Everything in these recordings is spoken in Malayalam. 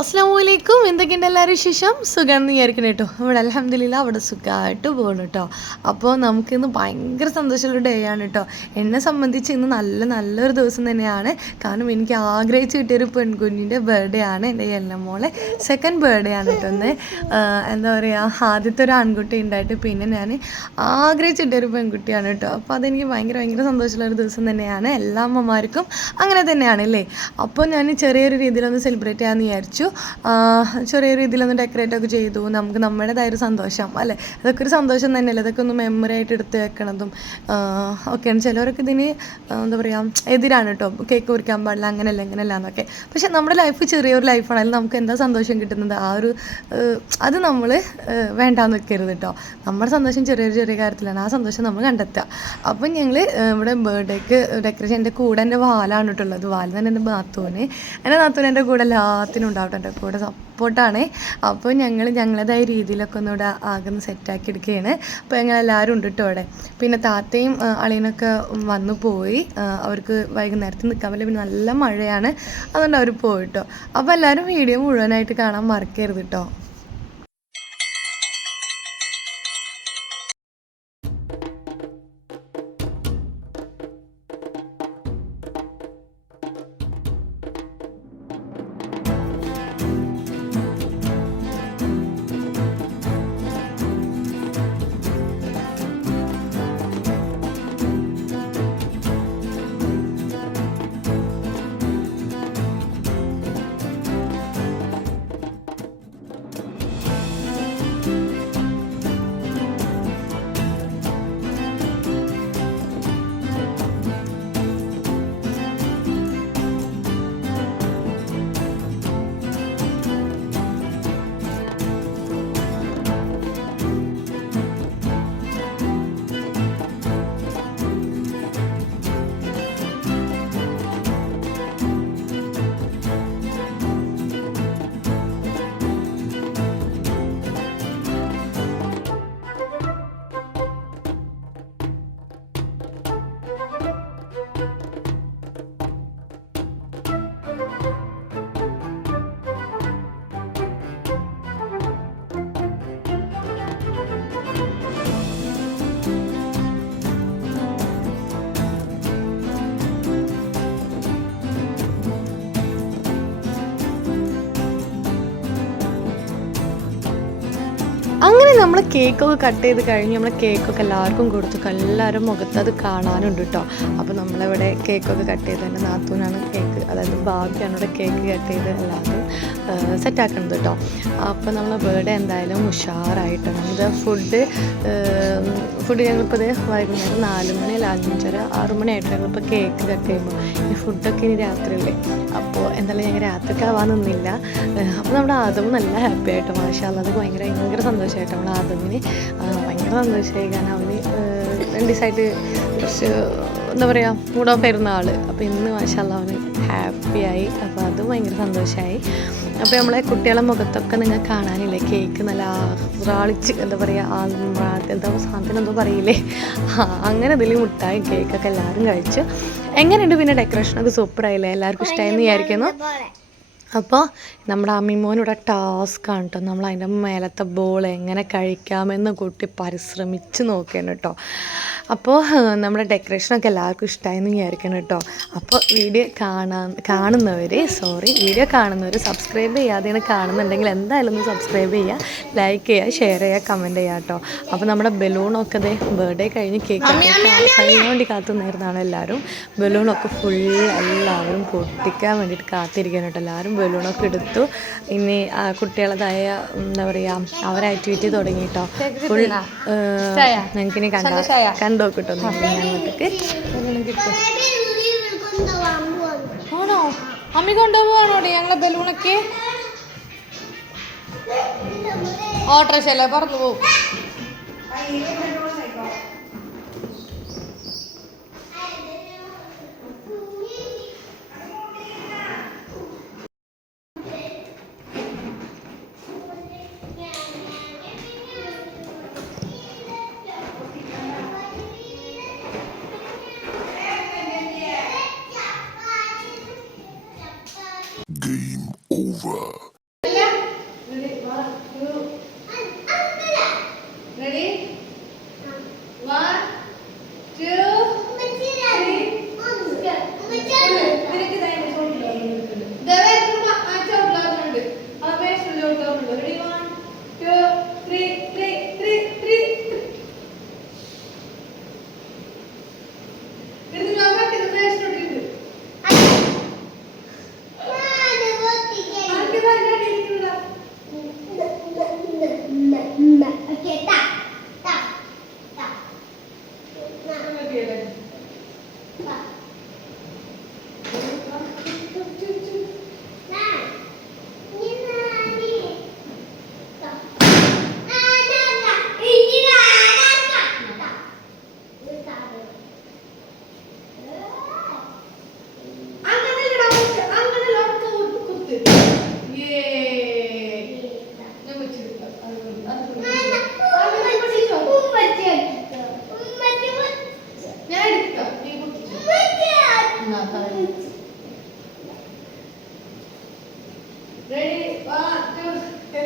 അസ്സാം വലൈക്കും എന്തൊക്കെയുണ്ട് എല്ലാവരും വിശേഷം? സുഖം വിചാരിക്കണം കേട്ടോ. ഇവിടെ അലഹമ്മദില്ല അവിടെ സുഖമായിട്ട് പോകണം കേട്ടോ. അപ്പോൾ നമുക്കിന്ന് ഭയങ്കര സന്തോഷമുള്ള ഡേ ആണ് കേട്ടോ. എന്നെ സംബന്ധിച്ച് ഇന്ന് നല്ല നല്ലൊരു ദിവസം തന്നെയാണ്. കാരണം എനിക്ക് ആഗ്രഹിച്ച് കിട്ടിയൊരു പെൺകുഞ്ഞിന്റെ ബർത്ത്ഡേ ആണ്. എന്റെ എല്ലാം മോളെ സെക്കൻഡ് ബർത്ത്ഡേ ആണ് കേട്ടോ ഒന്ന് എന്താ പറയുക ആദ്യത്തെ ഒരു ആൺകുട്ടി ഉണ്ടായിട്ട് പിന്നെ ഞാൻ ആഗ്രഹിച്ച് കിട്ടിയൊരു പെൺകുട്ടിയാണ് കേട്ടോ. അപ്പോൾ അതെനിക്ക് ഭയങ്കര ഭയങ്കര സന്തോഷമുള്ള ഒരു ദിവസം തന്നെയാണ്. എല്ലാ അമ്മമാർക്കും അങ്ങനെ തന്നെയാണ് അല്ലേ? അപ്പോൾ ഞാൻ ചെറിയൊരു രീതിയിലൊന്ന് സെലിബ്രേറ്റ് ചെയ്യാമെന്ന് വിചാരിച്ചു. ആഹ് രീതിയിൽ രീതിയിലൊന്ന് ഡെക്കറേറ്റ് ഒക്കെ ചെയ്തു. നമുക്ക് നമ്മുടേതായ ഒരു സന്തോഷം അല്ലേ? അതൊക്കെ ഒരു സന്തോഷം തന്നെയല്ലേ? അതൊക്കെ ഒന്ന് മെമ്മറി ആയിട്ട് എടുത്ത് വെക്കണതും ഒക്കെയാണ്. ചിലവരൊക്കെ ഇതിന് എന്താ പറയുക എതിരാണ് കേട്ടോ. കേക്ക് കുറിക്കാൻ പാടില്ല അങ്ങനെയല്ല ഇങ്ങനെയല്ല എന്നൊക്കെ. പക്ഷെ നമ്മുടെ ലൈഫ് ചെറിയൊരു ലൈഫാണെങ്കിലും നമുക്ക് എന്താ സന്തോഷം കിട്ടുന്നത്? ആ ഒരു അത് നമ്മൾ വേണ്ടാന്ന് വെക്കരുത് കേട്ടോ. നമ്മുടെ സന്തോഷം ചെറിയൊരു ചെറിയ കാര്യത്തിലാണ്. ആ സന്തോഷം നമ്മൾ കണ്ടെത്തുക. അപ്പം ഞങ്ങൾ ഇവിടെ ബർത്ത്ഡേക്ക് ഡെക്കറേഷൻ എന്റെ കൂടെ എന്റെ വാലാണ് കേട്ടുള്ളത് വാൽ തന്നെ എന്റെ നാത്തൂന്. എന്റെ നാത്തൂന് എന്റെ കൂടെ എല്ലാത്തിനും എന്റെ കൂടെ സപ്പോർട്ടാണ് അപ്പോൾ ഞങ്ങൾ ഞങ്ങളുടേതായ രീതിയിലൊക്കെ ഒന്നുകൂടെ ആകുന്ന സെറ്റാക്കി എടുക്കുകയാണ്. അപ്പോൾ ഞങ്ങൾ എല്ലാവരും ഉണ്ട് കേട്ടോ അവിടെ. പിന്നെ താത്തയും അളിയനൊക്കെ വന്നു പോയി. അവർക്ക് വൈകുന്നേരത്ത് നിൽക്കാൻ പറ്റില്ല. പിന്നെ നല്ല മഴയാണ്. അതുകൊണ്ട് അവർ പോയിട്ടോ അപ്പോൾ എല്ലാവരും വീഡിയോ മുഴുവനായിട്ട് കാണാൻ മറക്കരുത് കേട്ടോ. അങ്ങനെ നമ്മൾ കേക്കൊക്കെ കട്ട് ചെയ്ത് കഴിഞ്ഞ് നമ്മൾ കേക്കൊക്കെ എല്ലാവർക്കും കൊടുത്തു. എല്ലാവരും മുഖത്ത് അത് കാണാനുണ്ട് കേട്ടോ അപ്പോൾ നമ്മളിവിടെ കേക്കൊക്കെ കട്ട് ചെയ്ത് എന്റെ നാത്തൂനാണ് കേക്ക് അതായത് ബാബിയാണ് ഇവിടെ കേക്ക് കട്ട് ചെയ്ത് എല്ലാവരും സെറ്റാക്കുന്നത് കേട്ടോ അപ്പോൾ നമ്മൾ ബേർഡേ എന്തായാലും ഉഷാറായിട്ട് നമുക്ക് ഫുഡ് ഫുഡ് ഞങ്ങളിപ്പോൾ ഇത് വൈകുന്നേരം നാല് മണി അല്ല അഞ്ചര ആറ് മണിയായിട്ട് ഞങ്ങളിപ്പോൾ കേക്ക് കട്ട് ചെയ്യുമ്പോൾ ഈ ഫുഡൊക്കെ ഇനി രാത്രിയല്ലേ? അപ്പോൾ എന്തായാലും ഞങ്ങൾ രാത്രിക്ക് ആവാൻ നിന്നില്ല. അപ്പോൾ നമ്മുടെ ആദ്യം നല്ല ഹാപ്പി ആയിട്ട്. മാഷാ അത് ഭയങ്കര ഭയങ്കര സന്തോഷമായിട്ട് നമ്മുടെ ആദമിന് ഭയങ്കര സന്തോഷമായി കാരണം അവന് രണ്ട് ദിവസമായിട്ട് കുറച്ച് എന്താ പറയുക മൂഡ് ഓഫ് ആയിരുന്ന ആൾ അപ്പോൾ ഇന്ന് മാഷാല്ല അവന് ഹാപ്പിയായി അപ്പോൾ അത് ഭയങ്കര സന്തോഷമായി അപ്പോൾ നമ്മളെ കുട്ടികളെ മുഖത്തൊക്കെ നിങ്ങൾ കാണാനില്ലേ? കേക്ക് നല്ല ആറാളിച്ച് എന്താ പറയുക ആ എന്താ സാധനം എന്തോ പറയില്ലേ? അങ്ങനെ ഇതിൽ മുട്ടായി കേക്കൊക്കെ എല്ലാവരും കഴിച്ചു. എങ്ങനെയുണ്ട് പിന്നെ ഡെക്കറേഷനൊക്കെ സൂപ്പറായില്ലേ എല്ലാവർക്കും ഇഷ്ടമായെന്ന് വിചാരിക്കുന്നു. അപ്പോൾ നമ്മുടെ അമ്മിമോനിവിടെ ടാസ്ക്കാണ് കേട്ടോ നമ്മൾ അതിന്റെ മേലത്തെ ബോൾ എങ്ങനെ കഴിക്കാമെന്ന് കൂട്ടി പരിശ്രമിച്ച് നോക്കുകയാണ് കേട്ടോ അപ്പോൾ നമ്മുടെ ഡെക്കറേഷനൊക്കെ എല്ലാവർക്കും ഇഷ്ടമായെന്ന് വിചാരിക്കണം കേട്ടോ അപ്പോൾ വീഡിയോ കാണാൻ കാണുന്നവർ സോറി വീഡിയോ കാണുന്നവർ സബ്സ്ക്രൈബ് ചെയ്യാതെയാണ് കാണുന്നുണ്ടെങ്കിൽ എന്തായാലും ഒന്ന് സബ്സ്ക്രൈബ് ചെയ്യുക ലൈക്ക് ചെയ്യുക ഷെയർ ചെയ്യുക കമന്റ് ചെയ്യുക കേട്ടോ അപ്പോൾ നമ്മുടെ ബലൂണൊക്കെ ദേ ബർത്ത്ഡേ കഴിഞ്ഞ് കേക്ക് കഴിഞ്ഞ വേണ്ടി കാത്തു നിന്നിരുന്നതാണ് എല്ലാവരും ബലൂണൊക്കെ ഫുൾ എല്ലാവരും പൊട്ടിക്കാൻ വേണ്ടിയിട്ട് കാത്തിരിക്കാൻ കേട്ടോ എല്ലാവരും ബലൂണൊക്കെ എടുത്തു. ഇനി കുട്ടികളതായ എന്താ പറയുക അവർ ആക്ടിവിറ്റി തുടങ്ങി കേട്ടോ ഫുൾ ഞങ്ങൾക്കിനി കണ്ടോ കണ്ടോ കിട്ടും കിട്ടും. ആണോ? അമ്മി കൊണ്ടുപോവാണോ ഞങ്ങളെ ബലൂണൊക്കെ ഓട്ടോറിക്ഷല്ലേ പറന്നു പോവും. Tekrar ödeyelim.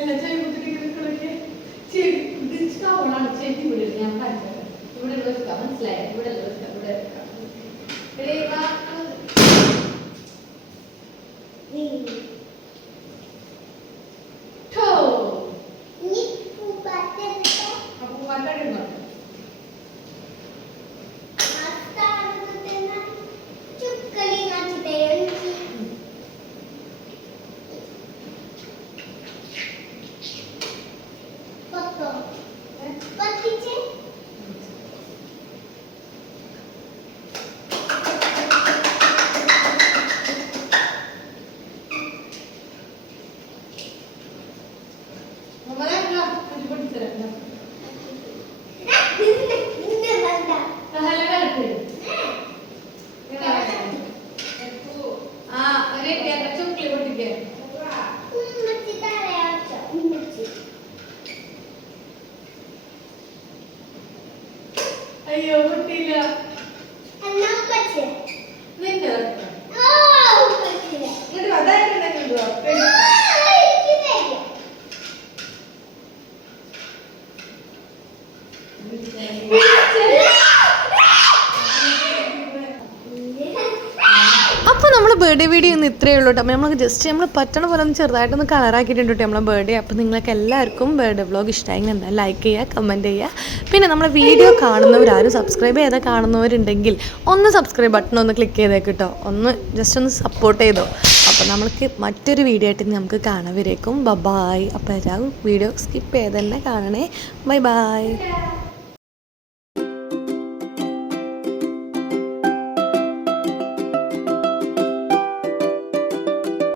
കുത്തിരിക്കുന്നതൊക്കെ ചെടി ഓണാണ് ചെടി ഇവിടെ ഞാൻ പറഞ്ഞത് ഇവിടെ ഉള്ളവർക്ക് മനസ്സിലായത് ഇവിടെ ഉള്ളവർക്ക് ആ, ഒരു ഇട്ടിയാ ചുക്കിൽ പൊട്ടിക്ക്. അയ്യോ പൊട്ടിയില്ല നിന്റെ കലക്ക്. ഇങ്ങോട്ട് വാ, ദാ ഇവിടെ കൊണ്ടുവാ. അപ്പോൾ നമ്മൾ ബർത്ത്ഡേ വീഡിയോ ഇത്രയേ ഉള്ളൂ കേട്ടോ. നമ്മൾ ജസ്റ്റ് നമ്മൾ പറ്റണ പോലെ ഒന്ന് ചെറുതായിട്ടൊന്ന് കളറാക്കിയിട്ടുണ്ട് കേട്ടോ നമ്മളെ ബർത്ത്ഡേ അപ്പോൾ നിങ്ങൾക്ക് എല്ലാവർക്കും ബർത്ത്ഡേ വ്ലോഗ് ഇഷ്ടമായെങ്കിൽ എന്താ ലൈക്ക് ചെയ്യുക കമന്റ് ചെയ്യുക. പിന്നെ നമ്മളെ വീഡിയോ കാണുന്നവരാരും സബ്സ്ക്രൈബ് ചെയ്താൽ കാണുന്നവരുണ്ടെങ്കിൽ ഒന്ന് സബ്സ്ക്രൈബ് ബട്ടൺ ഒന്ന് ക്ലിക്ക് ചെയ്തേക്ക് കേട്ടോ. ഒന്ന് ജസ്റ്റ് ഒന്ന് സപ്പോർട്ട് ചെയ്തോ. അപ്പോൾ നമ്മൾക്ക് മറ്റൊരു വീഡിയോ ആയിട്ട് നമുക്ക് കാണാൻ വരേക്കും. ബൈ അപ്പോൾ എല്ലാവരും വീഡിയോ സ്കിപ്പ് ചെയ്ത് തന്നെ കാണണേ. Bye bye